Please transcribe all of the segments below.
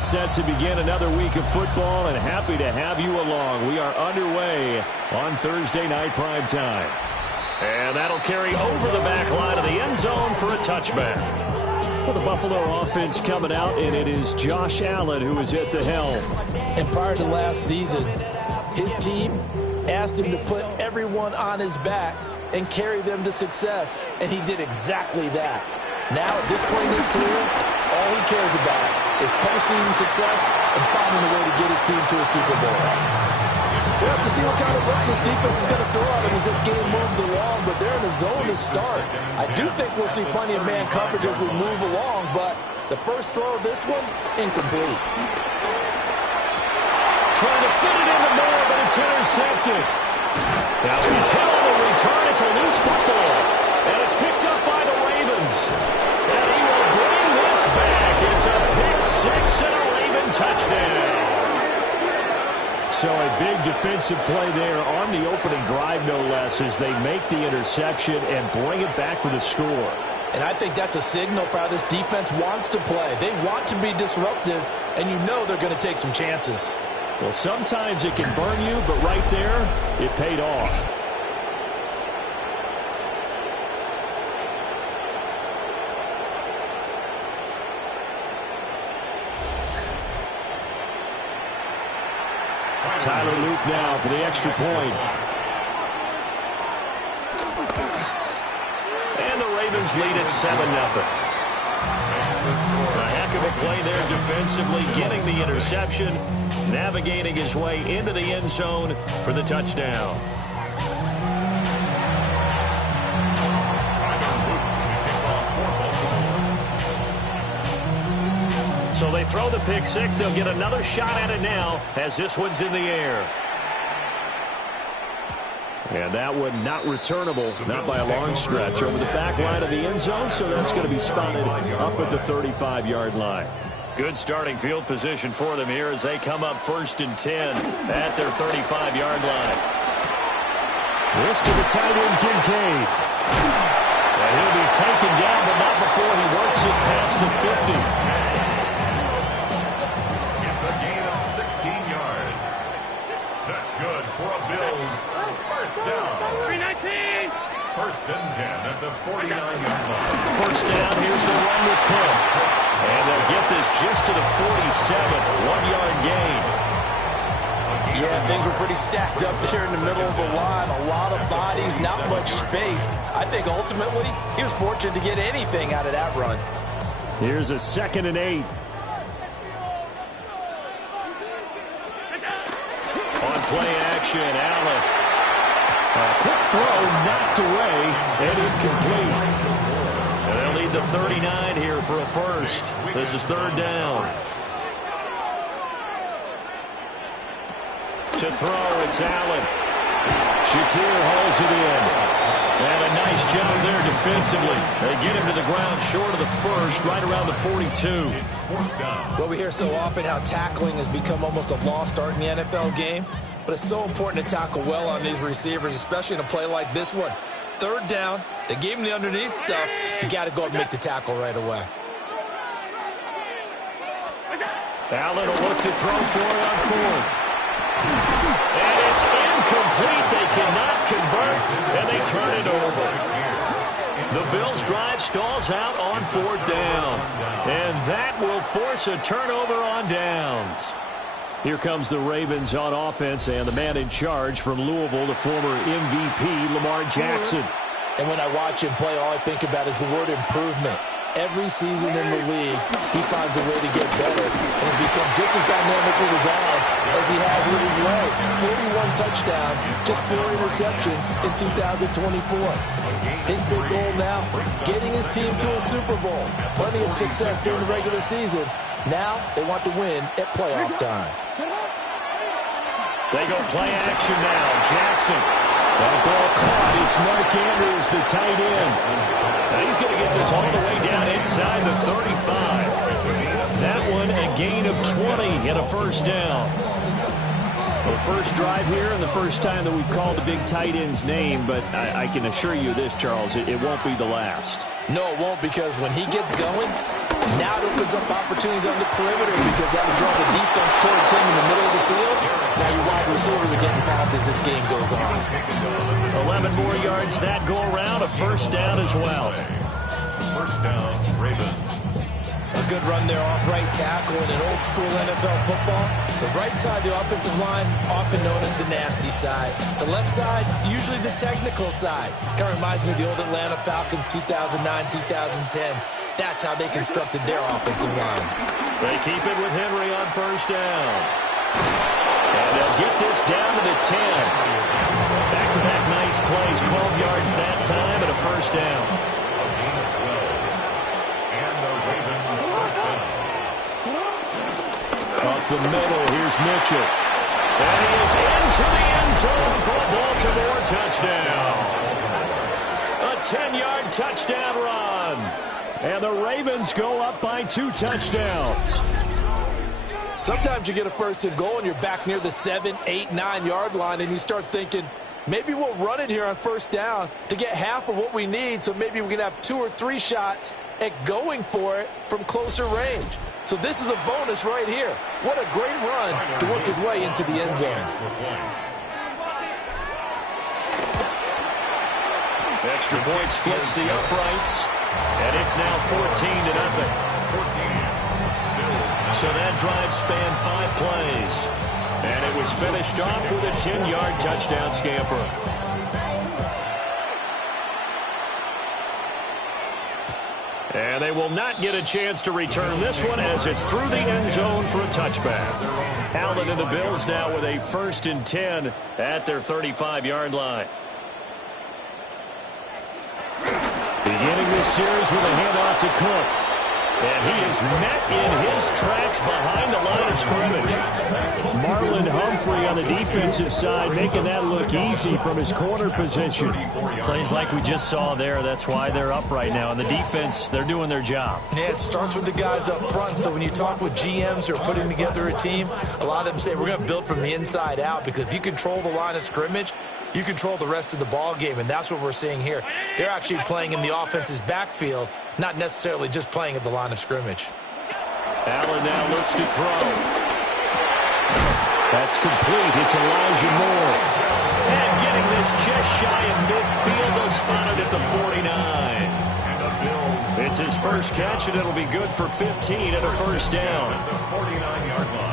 It's set to begin another week of football, and happy to have you along. We are underway on Thursday night prime time. And that'll carry over the back line of the end zone for a touchback. Well, the Buffalo offense coming out, and it is Josh Allen who is at the helm. And prior to last season, his team asked him to put everyone on his back and carry them to success, and he did exactly that. Now, at this point in his career, all he cares about is postseason success and finding a way to get his team to a Super Bowl. We'll have to see what kind of looks this defense is going to throw at him as this game moves along, but they're in the zone to start. I do think we'll see plenty of man coverage as we move along, but the first throw of this one, incomplete. Trying to fit it into Moore, but it's intercepted. Now he's hit on the return. It's a loose football, and it's picked up by the Ravens. And he will bring this back. It's a pick six and a Raven touchdown. So a big defensive play there on the opening drive, no less, as they make the interception and bring it back for the score. And I think that's a signal for how this defense wants to play. They want to be disruptive, and you know they're going to take some chances. Well, sometimes it can burn you, but right there, it paid off. Tyler Luke now for the extra point. And the Ravens lead at 7-0. A heck of a play there defensively, getting the interception, navigating his way into the end zone for the touchdown. So they throw the pick six. They'll get another shot at it now as this one's in the air. And that one not returnable, not by a long stretch, over the back line of the end zone, so that's going to be spotted up at the 35-yard line. Good starting field position for them here as they come up 1st and 10 at their 35-yard line. This to the tight end, Kincaid. And he'll be taken down, but not before he works it past the 50. It's a gain of 16 yards. That's good for a Bills first down. 319. 1st and 10 at the 49-yard line. First down, here's the run with Cliff. And they'll get this just to the 47, 1-yard gain. Yeah, things were pretty stacked up there in the middle of the line. A lot of bodies, not much space. I think ultimately he was fortunate to get anything out of that run. Here's a 2nd and 8. On play action, Allen. A quick throw knocked away and incomplete. And they'll need the 39 here for a first. This is 3rd down. To throw, it's Allen. Shakir hauls it in. And a nice job there defensively. They get him to the ground short of the first, right around the 42. Well, we hear so often how tackling has become almost a lost art in the NFL game. But it's so important to tackle well on these receivers, especially in a play like this one. 3rd down, they gave him the underneath stuff. You got to go and make the tackle right away. Allen will look to throw for it on 4th. And it's incomplete. They cannot convert, and they turn it over. The Bills' drive stalls out on 4th down. And that will force a turnover on downs. Here comes the Ravens on offense, and the man in charge from Louisville, the former MVP, Lamar Jackson. And when I watch him play, all I think about is the word improvement. Every season in the league, he finds a way to get better and has become just as dynamic with his arm as he has with his legs. 41 touchdowns, just 4 interceptions in 2024. His big goal now, getting his team to a Super Bowl. Plenty of success during the regular season. Now they want to win at playoff time. They go play action now. Jackson. That ball caught. It's Mark Andrews, the tight end. Now he's going to get this all the way down inside the 35. That one a gain of 20 and a first down. The first drive here and the first time that we've called the big tight end's name, but I can assure you this, Charles, it won't be the last. No, it won't, because when he gets going, Now it opens up opportunities on the perimeter because that will draw the defense towards him in the middle of the field. Now your wide receivers are getting involved as this game goes on. 11 more yards that go around, a first down as well. First down, Ravens. A good run there off right tackle in an old school NFL football. The right side, the offensive line, often known as the nasty side. The left side, usually the technical side. Kind of reminds me of the old Atlanta Falcons 2009-2010. That's how they constructed their offensive line. They keep it with Henry on first down. And they'll get this down to the 10. Back-to-back nice plays, 12 yards that time and a first down. Up the middle, here's Mitchell. And he is into the end zone for a Baltimore touchdown. A 10-yard touchdown run. And the Ravens go up by 2 touchdowns. Sometimes you get a first and goal and you're back near the 7, 8, 9-yard line and you start thinking, maybe we'll run it here on first down to get half of what we need, so maybe we can have 2 or 3 shots at going for it from closer range. So this is a bonus right here. What a great run to work his way into the end zone. Extra point splits the uprights, and it's now 14-0. So that drive spanned 5 plays, and it was finished off with a 10-yard touchdown scamper. And they will not get a chance to return this one as it's through the end zone for a touchback. Allen and the Bills now with a 1st and 10 at their 35-yard line. Beginning this series with a handoff to Cook. And he is met in his tracks behind the line of scrimmage. Marlon Humphrey on the defensive side making that look easy from his corner position. Plays like we just saw there. That's why they're up right now. And the defense, they're doing their job. Yeah, it starts with the guys up front. So when you talk with GMs who are putting together a team, a lot of them say we're going to build from the inside out, because if you control the line of scrimmage, you control the rest of the ball game, and that's what we're seeing here. They're actually playing in the offense's backfield, not necessarily just playing at the line of scrimmage. Allen now looks to throw. That's complete. It's Elijah Moore. And getting this just shy of midfield, they'll spot it at the 49. It's his first catch, and it'll be good for 15 and a first down. The 49-yard line.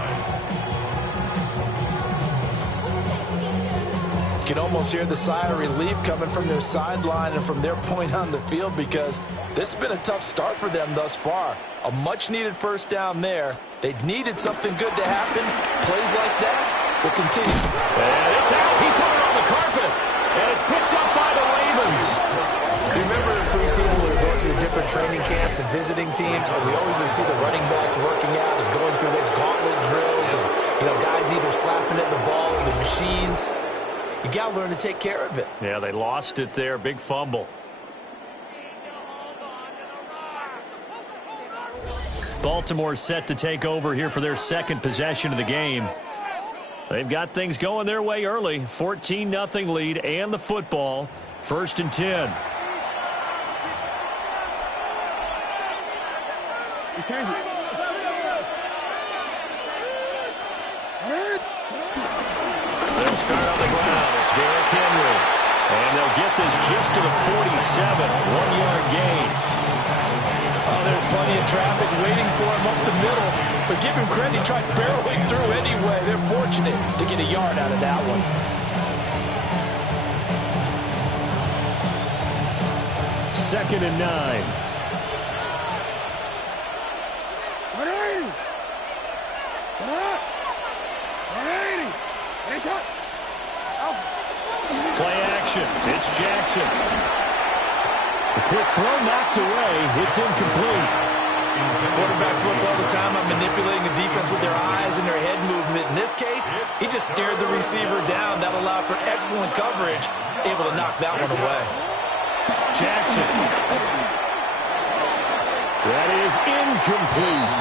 You can almost hear the sigh of relief coming from their sideline and from their point on the field, because this has been a tough start for them thus far. A much-needed first down there. They needed something good to happen. Plays like that will continue. And it's out. He put it on the carpet. And it's picked up by the Ravens. You remember in preseason when we were going to the different training camps and visiting teams, and we always would see the running backs working out and going through those gauntlet drills, and guys either slapping at the ball or the machines. You got to learn to take care of it. Yeah, they lost it there. Big fumble. Baltimore set to take over here for their second possession of the game. They've got things going their way early. 14-0 lead and the football. 1st and 10. They'll start on the ground. It's Derrick Henry. And they'll get this just to the 47. 1-yard gain. Oh, there's plenty of traffic waiting for him up the middle. But give him credit, he tried barreling through anyway. They're fortunate to get a yard out of that one. Second and 9. Play action. It's Jackson. A quick throw knocked away. It's incomplete. Quarterbacks work all the time on manipulating the defense with their eyes and their head movement. In this case, he just stared the receiver down. That allowed for excellent coverage, able to knock that one away. Jackson. That is incomplete.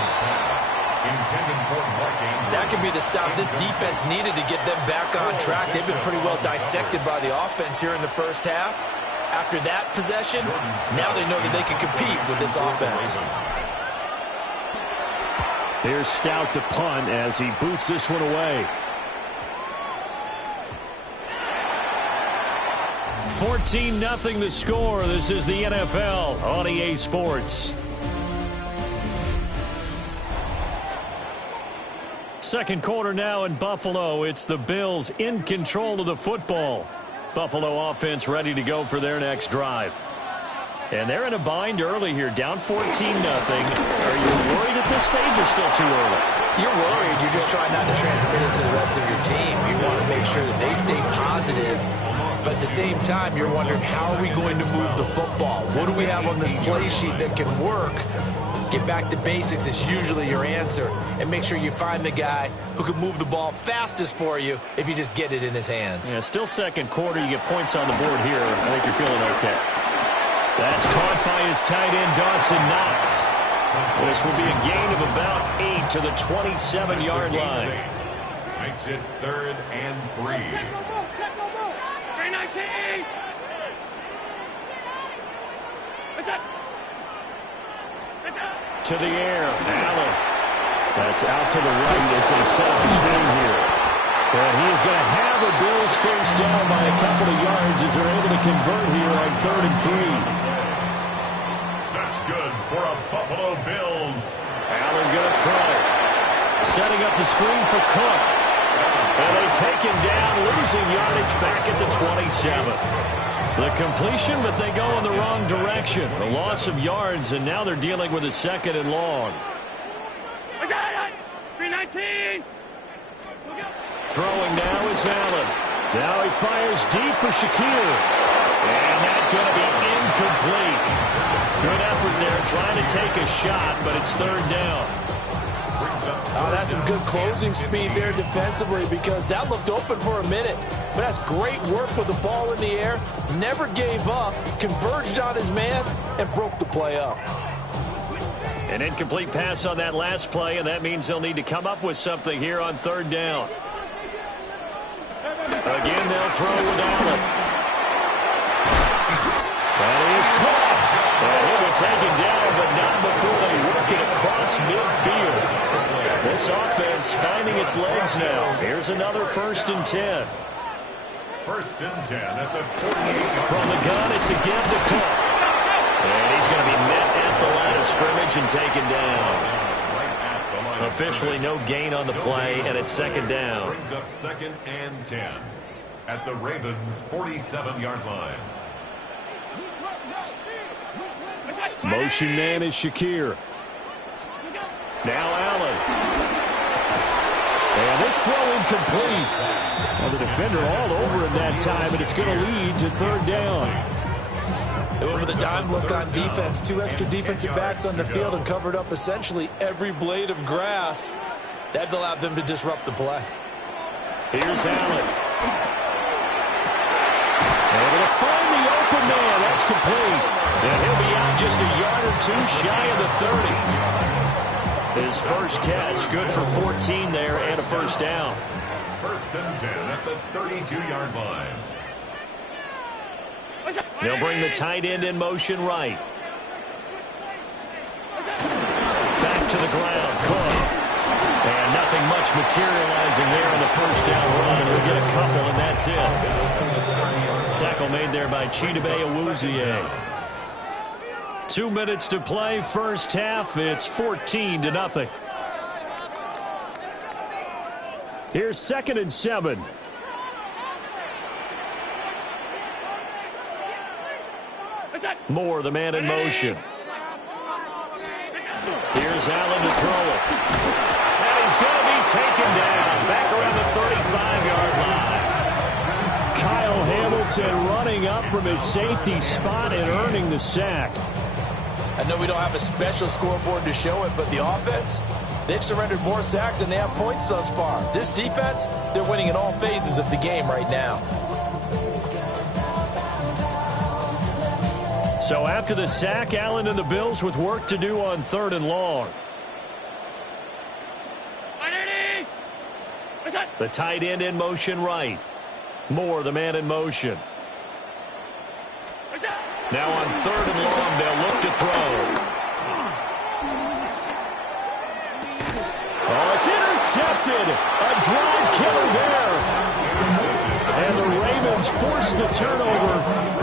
That could be the stop this defense needed to get them back on track. They've been pretty well dissected by the offense here in the first half. After that possession, now they know that they can compete with this offense. Here's Stout to punt as he boots this one away. 14-0 the score. This is the NFL on EA Sports. Second quarter now in Buffalo. It's the Bills in control of the football. Buffalo offense ready to go for their next drive. And they're in a bind early here, down 14-0. Are you worried at this stage or still too early? You're worried. You're just trying not to transmit it to the rest of your team. You want to make sure that they stay positive. But at the same time, you're wondering, how are we going to move the football? What do we have on this play sheet that can work? Get back to basics is usually your answer. And make sure you find the guy who can move the ball fastest for you if you just get it in his hands. Yeah, still second quarter. You get points on the board here. I think you're feeling okay. That's caught by his tight end, Dawson Knox. This will be a gain of about 8 to the 27-yard line. Makes it 3rd and 3. 319. What's up? To the air, Allen. That's out to the right as they set up the screen here. And he is going to have a Bills first down by a couple of yards as they're able to convert here on 3rd and 3. That's good for a Buffalo Bills. Allen going to throw. Setting up the screen for Cook. And they take him down, losing yardage back at the 27. The completion, but they go in the wrong direction. A loss of yards, and now they're dealing with a 2nd and long. 319. Throwing now is Allen. Now he fires deep for Shakir. And that's going to be incomplete. Good effort there, trying to take a shot, but it's 3rd down. Oh, that's some good closing speed there defensively, because that looked open for a minute. But that's great work with the ball in the air. Never gave up, converged on his man, and broke the play up. An incomplete pass on that last play, and that means they'll need to come up with something here on 3rd down. Again, they'll throw with Allen. And he is caught. And he'll be taken down, but not before they work it across midfield. This offense finding its legs now. Here's another 1st and 10. 1st and 10 at the 48. From the gun, it's again to Cook. And he's going to be met at the line of scrimmage and taken down. Officially no gain on the play, and it's 2nd down. Brings up 2nd and 10 at the Ravens' 47-yard line. Motion man is Shakir. Now Allen. And this throw incomplete. Well, the defender all over him that time, and it's going to lead to 3rd down. They went with a dime look on defense. 2 extra defensive backs on the field and covered up essentially every blade of grass. That allowed them to disrupt the play. Here's Allen. Able to find the open man. That's complete. And he'll be out just a yard or 2 shy of the 30. His first catch, good for 14 there and a 1st down. 1st and 10 at the 32-yard line. They'll bring the tight end in motion right. Back to the ground, Cook. And nothing much materializing there on the 1st down run. He'll get a couple, and that's it. Tackle made there by Chidobe Awuzie. 2 minutes to play, first half. It's 14-0. Here's 2nd and 7. Moore, the man in motion. Here's Allen to throw it. And he's going to be taken down back around the 35-yard line. Kyle Hamilton running up from his safety spot and earning the sack. I know we don't have a special scoreboard to show it, but the offense, they've surrendered more sacks than they have points thus far. This defense, they're winning in all phases of the game right now. So after the sack, Allen and the Bills with work to do on 3rd and long. The tight end in motion right. Moore, the man in motion. Now on 3rd and long, they'll look to throw. intercepted. A drive killer there. And the Ravens force the turnover.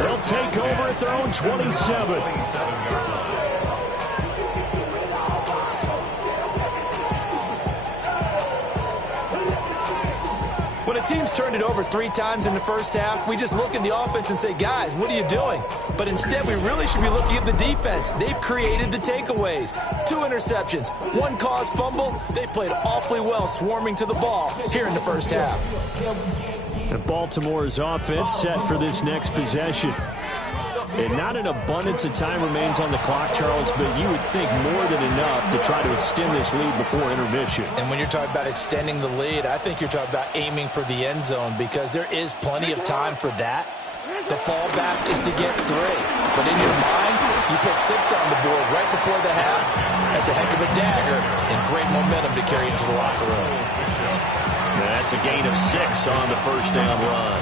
They'll take over at their own 27. When a team's turned it over 3 times in the first half, we just look at the offense and say, guys, what are you doing? But instead, we really should be looking at the defense. They've created the takeaways. 2 interceptions, 1 caused fumble. They played awfully well swarming to the ball here in the first half. And Baltimore's offense set for this next possession. And not an abundance of time remains on the clock, Charles, but you would think more than enough to try to extend this lead before intermission. And when you're talking about extending the lead, I think you're talking about aiming for the end zone because there is plenty of time for that. The fallback is to get 3. But in your mind, you put 6 on the board right before the half. That's a heck of a dagger and great momentum to carry into the locker room. That's a gain of 6 on the first down run.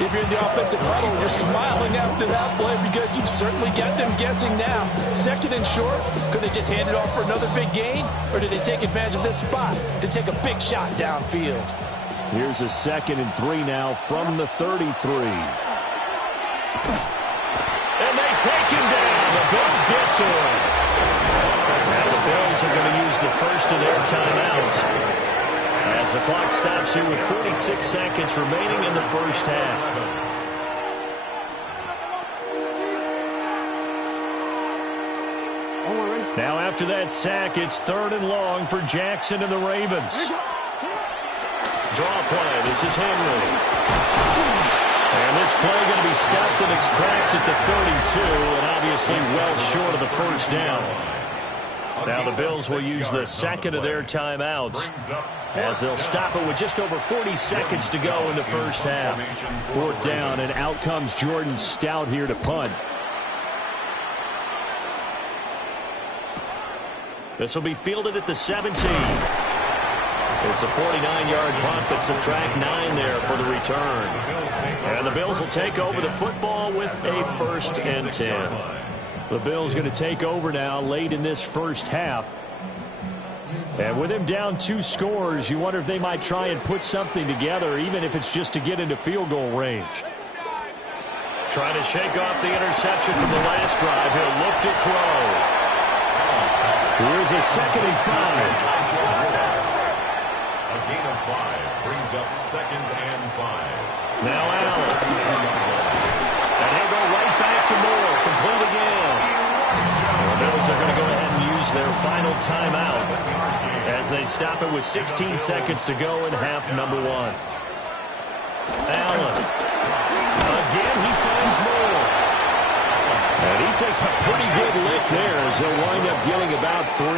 If you're in the offensive huddle, you're smiling after that play because you've certainly got them guessing now. 2nd and short, could they just hand it off for another big gain? Or did they take advantage of this spot to take a big shot downfield? Here's a 2nd and 3 now from the 33. And they take him down. The Bills get to him. Now the Bills are going to use the first of their timeouts as the clock stops here with 46 seconds remaining in the first half. Now after that sack, it's 3rd and long for Jackson and the Ravens. Draw play. This is Henry. And this play going to be stopped and extracts at the 32, and obviously well short of the first down. Now the Bills will use the 2nd of their timeouts as they'll stop it with just over 40 seconds to go in the first half. 4th down, and out comes Jordan Stout here to punt. This will be fielded at the 17. It's a 49-yard punt, but subtract 9 there for the return. And the Bills will take over the football with a 1st and 10. The Bills going to take over now late in this first half. And with him down 2 scores, you wonder if they might try and put something together, even if it's just to get into field goal range. Trying to shake off the interception from the last drive. He'll look to throw. Here's a 2nd and 5. A gain of 5 brings up 2nd and 5. Now Allen. And he'll go right back to Moore. Complete again. The Bills are going to go ahead and use their final timeout as they stop it with 16 seconds to go in half number 1. Allen. Again, he finds Moore. And he takes a pretty good lick there as he'll wind up getting about 3.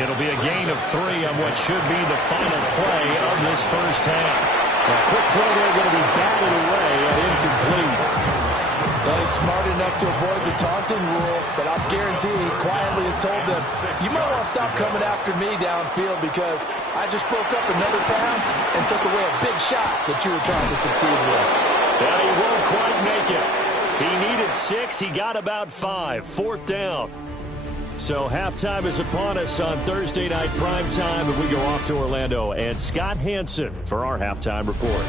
It'll be a gain of 3 on what should be the final play of this first half. A quick throw there going to be batted away and incomplete. Well, he's smart enough to avoid the taunting rule, but I guarantee he quietly has told them, you might want to stop coming after me downfield because I just broke up another pass and took away a big shot that you were trying to succeed with. Yeah, he won't quite make it. He needed 6. He got about 5. 4th down. So halftime is upon us on Thursday night primetime, and we go off to Orlando. And Scott Hansen for our halftime report.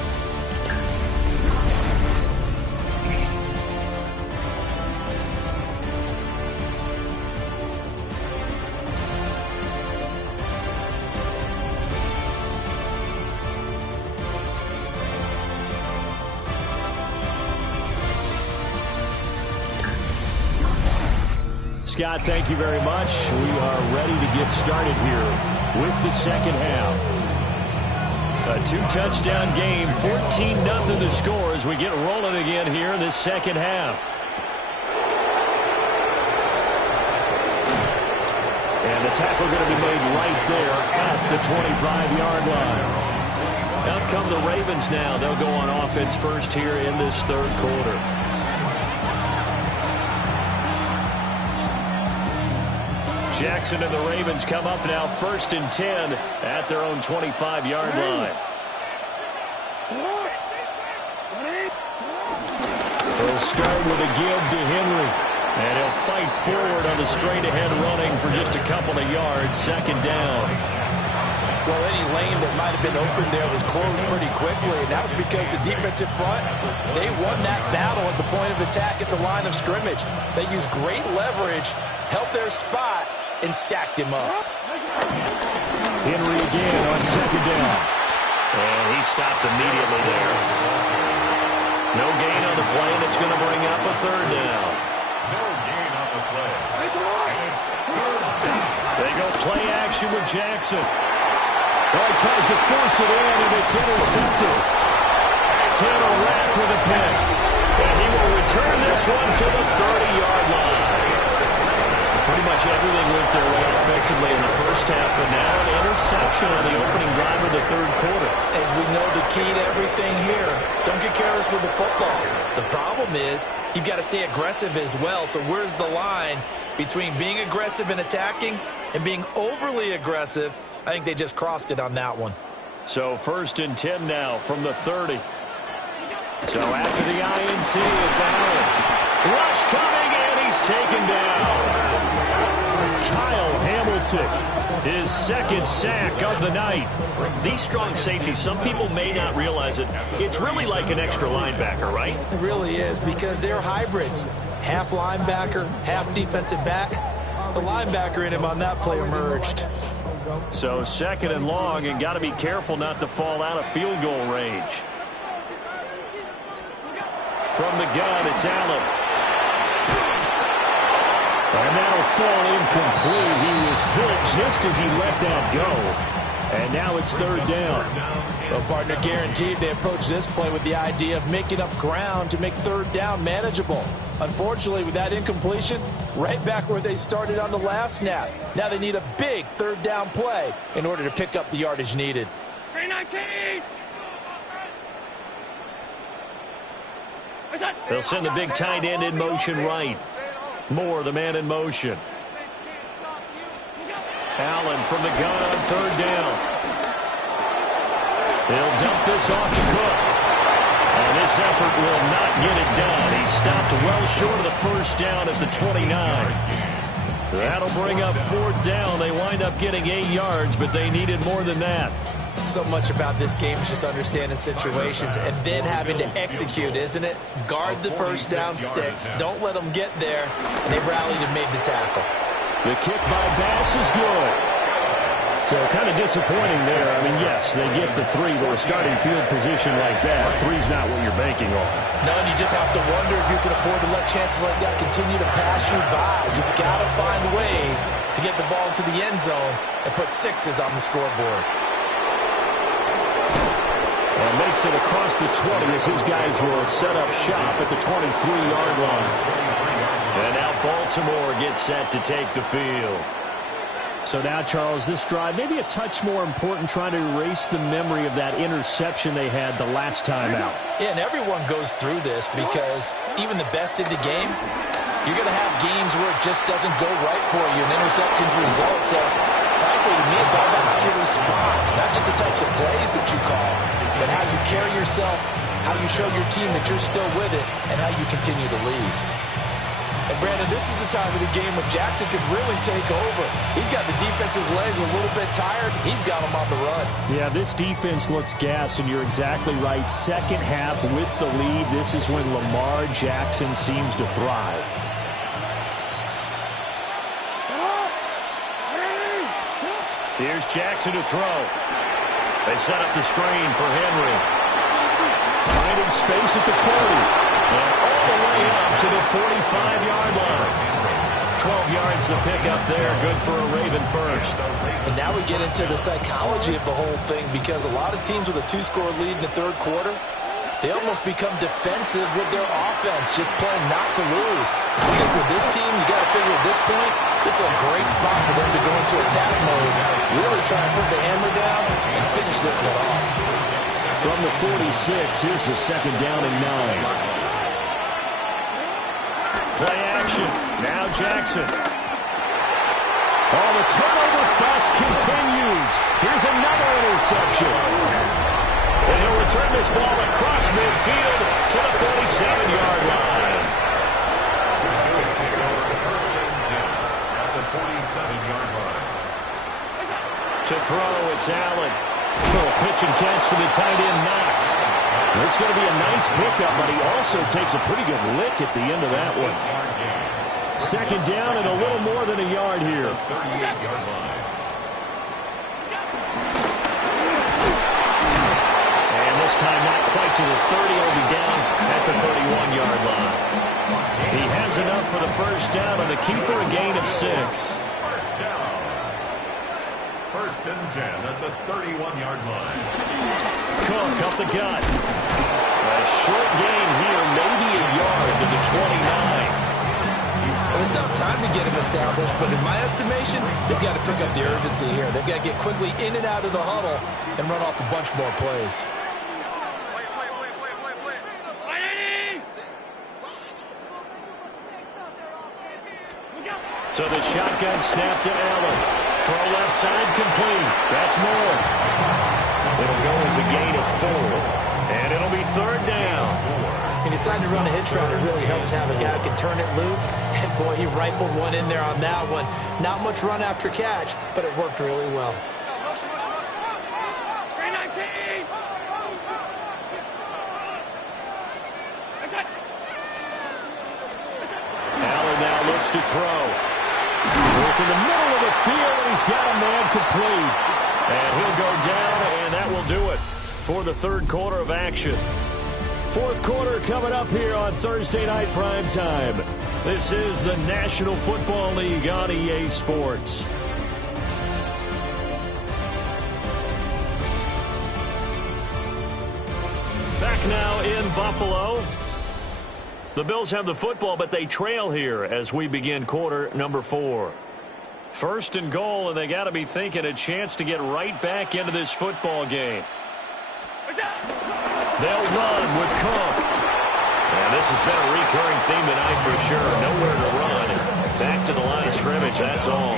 Scott, thank you very much. We are ready to get started here with the second half. A 2-touchdown game, 14-0 the score as we get rolling again here in this second half. And the tackle going to be made right there at the 25-yard line. Out come the Ravens now. They'll go on offense first here in this third quarter. Jackson and the Ravens come up now 1st and 10 at their own 25-yard line. They'll start with a give to Henry. And he'll fight forward on the straight-ahead running for just a couple of yards. 2nd down. Well, any lane that might have been open there was closed pretty quickly, and that was because the defensive front, they won that battle at the point of attack at the line of scrimmage. They used great leverage, held their spot, and stacked him up. Henry again on second down. And he stopped immediately there. No gain on the play, and it's going to bring up a third down. No gain on the play. It's third down. They go play action with Jackson. Oh, he tries to force it in, and it's intercepted. Tanner Rapp with a pick. And he will return this one to the 30-yard line. Pretty much everything went their way offensively in the first half, but now an interception on the opening drive of the third quarter. As we know, the key to everything here, don't get careless with the football. The problem is you've got to stay aggressive as well. So where's the line between being aggressive and attacking and being overly aggressive? I think they just crossed it on that one. So 1st and 10 now from the 30. So after the INT, it's Allen. Rush coming, and he's taken down. Kyle Hamilton, his second sack of the night. These strong safeties, some people may not realize it. It's really like an extra linebacker, right? It really is, because they're hybrids. Half linebacker, half defensive back. The linebacker in him on that play emerged. So 2nd and long, and got to be careful not to fall out of field goal range. From the gun, it's Allen. And that'll fall incomplete. He was hit just as he let that go. And now it's 3rd down. Well, partner, guaranteed they approach this play with the idea of making up ground to make 3rd down manageable. Unfortunately, with that incompletion, right back where they started on the last snap. Now they need a big 3rd down play in order to pick up the yardage needed. 319! They'll send the big tight end in motion right. Moore, the man in motion. Allen from the gun on 3rd down. He'll dump this off to Cook. And this effort will not get it done. He stopped well short of the 1st down at the 29. That'll bring up 4th down. They wind up getting 8 yards, but they needed more than that. So much about this game is just understanding situations and then having to execute, isn't it? Guard the 1st down sticks. Don't let them get there. And they rallied and made the tackle. The kick by Bass is good. So kind of disappointing there. I mean, yes, they get the 3, but a starting field position like that, 3's not what you're banking on. No, and you just have to wonder if you can afford to let chances like that continue to pass you by. You've got to find ways to get the ball into the end zone and put 6s on the scoreboard. And makes it across the 20 as his guys will set up shop at the 23-yard line. And now Baltimore gets set to take the field. So now, Charles, this drive maybe a touch more important, trying to erase the memory of that interception they had the last time out. Yeah, and everyone goes through this because even the best in the game, you're going to have games where it just doesn't go right for you and interceptions result. So, frankly, to me, it's all about how you respond, not just the types of plays that you call, but how you carry yourself, how you show your team that you're still with it, and how you continue to lead. And, Brandon, this is the time of the game when Jackson could really take over. He's got the defense's legs a little bit tired. He's got them on the run. Yeah, this defense looks gassed, and you're exactly right. Second half with the lead, this is when Lamar Jackson seems to thrive. Here's Jackson to throw. They set up the screen for Henry. Finding space at the 40. And all the way up to the 45-yard line. 12 yards the pickup there. Good for a Raven first. And now we get into the psychology of the whole thing, because a lot of teams with a 2-score lead in the third quarter, they almost become defensive with their offense, just playing not to lose. I think with this team, you got to figure at this point, this is a great spot for them to go into attack mode, really try to put the hammer down and finish this one off. From the 46, here's the 2nd down and 9. Play action. Now Jackson. Oh, the turnover fest continues. Here's another interception. And he'll return this ball across midfield to the 47-yard line. At the 47-yard line. To throw, it's Allen. Little pitch and catch to the tight end, Knox. It's going to be a nice pickup, but he also takes a pretty good lick at the end of that one. Second down and a little more than a yard here. 38-yard line. And this time not quite to the 30. He'll be down at the 31-yard line. He has enough for the first down, and the keeper a gain of 6. First down. First and 10 at the 31-yard line. Cook up the gut. A short gain here, maybe a yard to the 29. Well, they still have time to get him established, but in my estimation, they've got to pick up the urgency here. They've got to get quickly in and out of the huddle and run off a bunch more plays. So the shotgun snap to Allen. Throw left side complete. That's more. It'll go as a gain of 4. And it'll be third down. He decided to run a hitch route. It really helps to have a guy who can turn it loose. And, boy, he rifled one in there on that one. Not much run after catch, but it worked really well. 319! Allen now looks to throw. Work in the middle of the field, and he's got a man complete. And he'll go down, and that will do it for the third quarter of action. Fourth quarter coming up here on Thursday Night Prime Time. This is the National Football League on EA Sports. Back now in Buffalo. The Bills have the football, but they trail here as we begin quarter number 4. First and goal, and they got to be thinking a chance to get right back into this football game. They'll run with Cook. And this has been a recurring theme tonight for sure. Nowhere to run. Back to the line of scrimmage, that's all.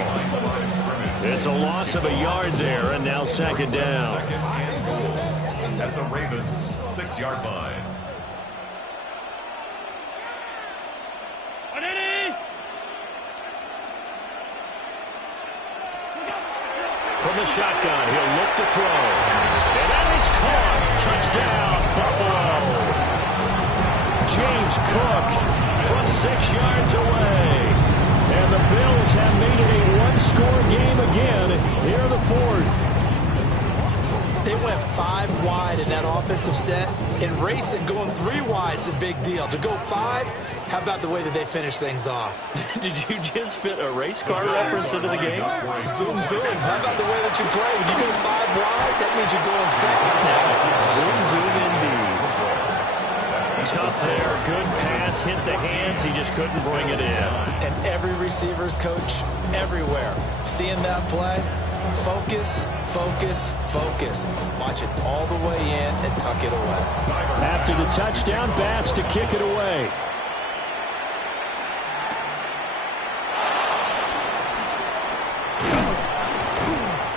It's a loss of a yard there, and now second down. Second and goal at the Ravens' 6-yard line. From the shotgun, he'll look to throw. And that is caught. Touchdown, Buffalo. James Cook from 6 yards away. And the Bills have made it a one-score game again here in the fourth. They went 5 wide in that offensive set, and racing going 3 wide's a big deal. To go 5, how about the way that they finish things off? Did you just fit a race car reference into the game? Zoom, zoom. How about the way that you play? When you go 5 wide, that means you're going fast now. Zoom, zoom indeed. Tough there. Good pass. Hit the hands. He just couldn't bring it in. And every receiver's coach everywhere. Seeing that play, focus, focus, focus. Watch it all the way in and tuck it away. After the touchdown, Bass to kick it away.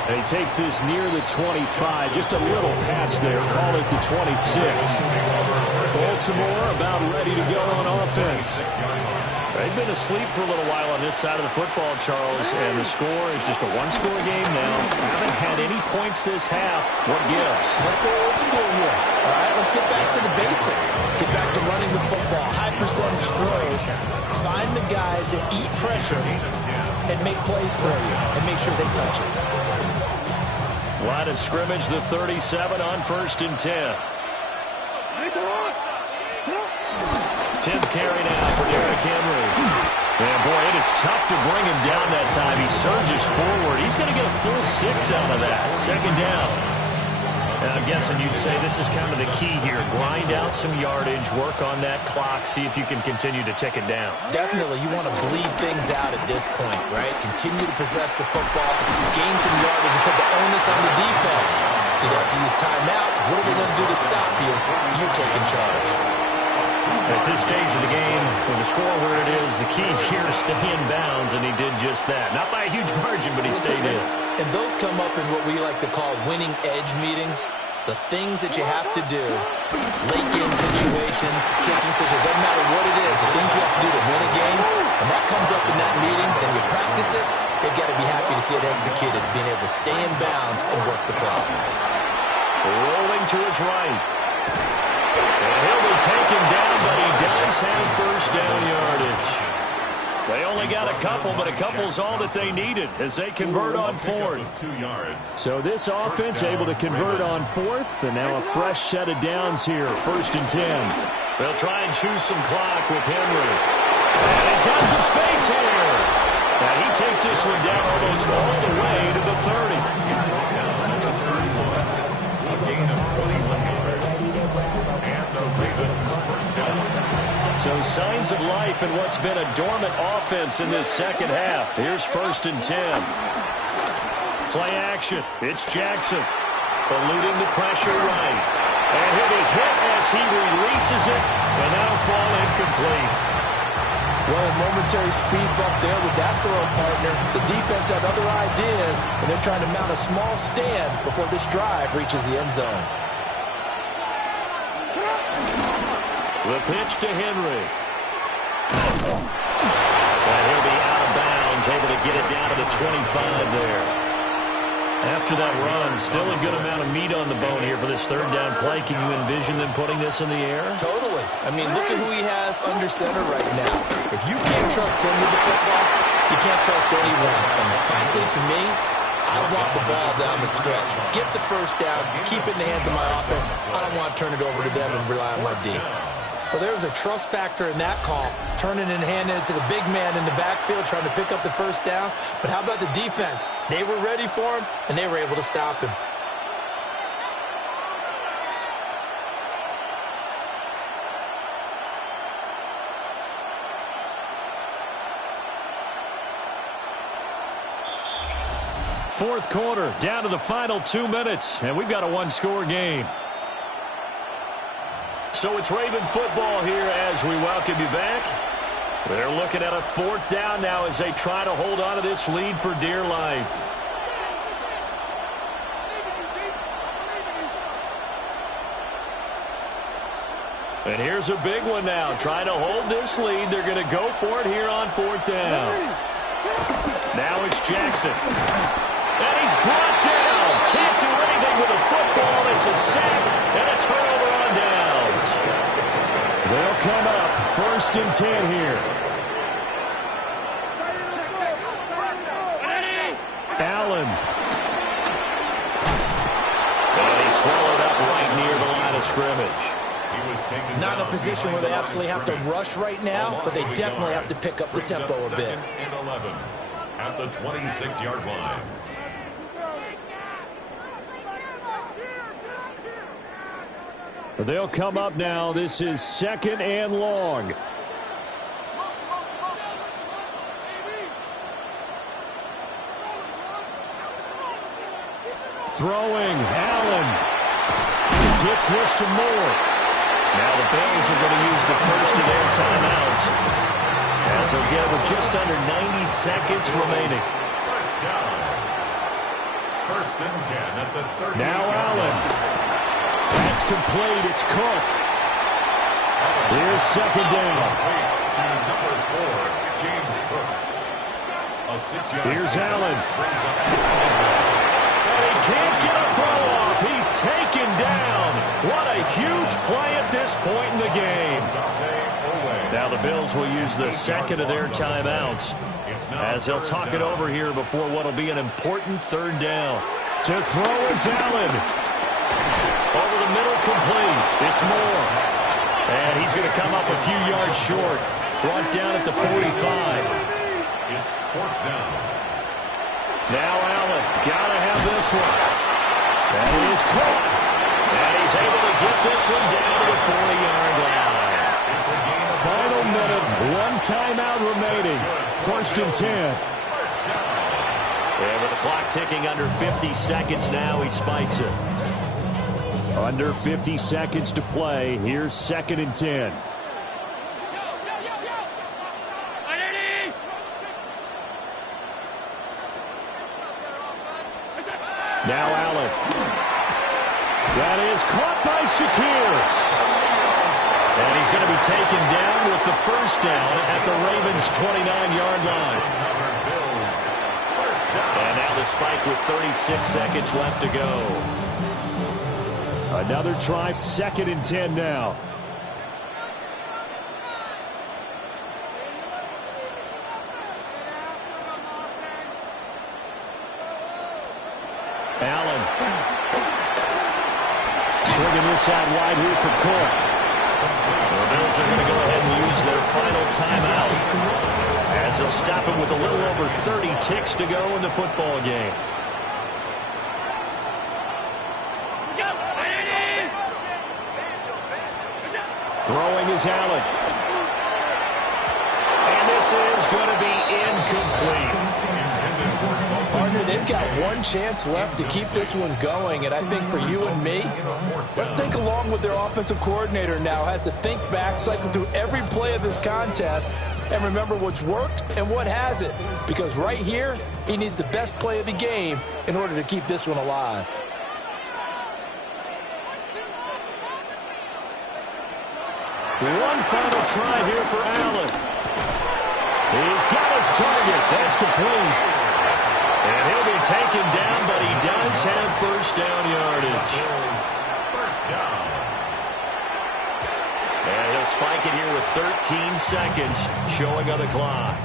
And he takes this near the 25. Just a little pass there. Call it the 26. Baltimore about ready to go on offense. They've been asleep for a little while on this side of the football, Charles, and the score is just a one-score game now. Haven't had any points this half. What gives? Let's go old school here. All right, let's get back to the basics. Get back to running the football, high percentage throws. Find the guys that eat pressure and make plays for you and make sure they touch it. Line of scrimmage, the 37 on 1st and 10. 10th carry now for Derrick Henry. And, boy, it is tough to bring him down that time. He surges forward. He's going to get a full 6 out of that. Second down. And I'm guessing you'd say this is kind of the key here. Grind out some yardage, work on that clock, see if you can continue to tick it down. Definitely, you want to bleed things out at this point, right? Continue to possess the football, gain some yardage, and put the onus on the defense. Do they have to use timeouts? What are they going to do to stop you? You're taking charge. At this stage of the game, with the score where it is, the key here is stay in bounds, and he did just that. Not by a huge margin, but he stayed in. And those come up in what we like to call winning edge meetings. The things that you have to do, late game situations, kicking situations, doesn't matter what it is, the things you have to do to win a game, and that comes up in that meeting, then you practice it, they've got to be happy to see it executed, being able to stay in bounds and work the clock. Rolling to his right. And he'll be taken down, but he does have first down yardage. They only got a couple, but a couple's all that they needed as they convert on fourth. 2 yards. So this offense able to convert on fourth, and now a fresh set of downs here, 1st and 10. They'll try and choose some clock with Henry. And he's got some space here. And he takes this one down almost all the way to the 30. A gain of 21 yards. And the Ravens first down. So signs of life in what's been a dormant offense in this second half. Here's 1st and 10. Play action. It's Jackson. Eluding the pressure right. And he'll be hit as he releases it. And that'll fall incomplete. Well, a momentary speed bump there with that throw, partner. The defense had other ideas, and they're trying to mount a small stand before this drive reaches the end zone. The pitch to Henry. And he'll be out of bounds, able to get it down to the 25 there. After that run, still a good amount of meat on the bone here for this 3rd down play. Can you envision them putting this in the air? Totally. I mean, look at who he has under center right now. If you can't trust him with the football, you can't trust anyone. And frankly, to me, I want the ball down the stretch. Get the first down, keep it in the hands of my offense. I don't want to turn it over to them and rely on my D. Well, there was a trust factor in that call, turning and handing it to the big man in the backfield, trying to pick up the first down. But how about the defense? They were ready for him, and they were able to stop him. Fourth quarter, down to the final 2 minutes, and we've got a one-score game. So it's Raven football here as we welcome you back. They're looking at a 4th down now as they try to hold on to this lead for dear life. And here's a big one now. Trying to hold this lead. They're going to go for it here on 4th down. Now it's Jackson. And he's brought down. Can't do anything with a football. It's a sack and a turnover on downs. They'll come up 1st and 10 here. Allen. And he swallowed up right near the line of scrimmage. Not in a position where they absolutely have to rush right now, but they definitely have to pick up the tempo a bit. And 11 at the 26-yard line. They'll come up now. This is 2nd and long. Throwing, Allen. Gets this to Moore. Now the Bills are going to use the first of their timeouts as they'll get with just under 90 seconds remaining. First down. 1st and 10 at the 30. Now Allen. That's complete. It's Cook. Here's 2nd down. To number 4, James Cook. A 6-yard. Here's Allen. And he can't get a throw off. He's taken down. What a huge play at this point in the game. Now the Bills will use the 2nd of their timeouts as they'll talk it over here before what will be an important 3rd down. To throw is Allen. Over the middle, complete. It's Moore. And he's going to come up a few yards short. Brought down at the 45. It's 4th down. Now Allen. Got to have this one. That is caught. And he's able to get this one down to the 40-yard line. Final minute, 1 timeout remaining. 1st and 10. And with the clock ticking under 50 seconds now, he spikes it. Under 50 seconds to play. Here's 2nd and 10. Now Allen. That is caught by Shakir. And he's going to be taken down with the first down at the Ravens' 29-yard line. Bills Now the spike with 36 seconds left to go. Another try, 2nd and 10 now. Allen. Swinging this out wide here for Cook. The Bills are going to go ahead and use their final timeout as they'll stop him with a little over 30 ticks to go in the football game. Throwing is Allen. And this is going to be incomplete. Partner, they've got one chance left to keep this one going, and I think for you and me, let's think along with their offensive coordinator now. Has to think back, cycle through every play of this contest, and remember what's worked and what hasn't. Because right here, he needs the best play of the game in order to keep this one alive. One final try here for Allen. He's got his target. That's complete. And he'll be taken down, but he does have first down yardage. First down. And he'll spike it here with 13 seconds showing on the clock.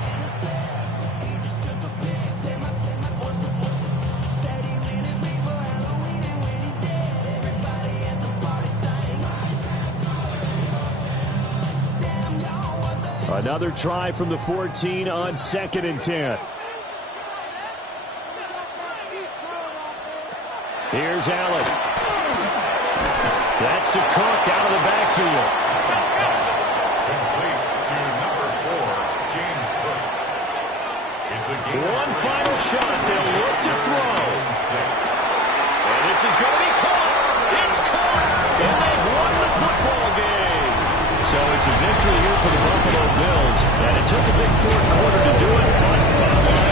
Another try from the 14 on 2nd and 10. Here's Allen. That's to Cook out of the backfield. Complete to number 4, James Cook. It's a game. One final shot. They'll look to throw. And this is going to be caught. It's caught. And they've won the football game. So it's a victory here for the Buffalo Bills. And it took a big fourth quarter to do it. But bottom line,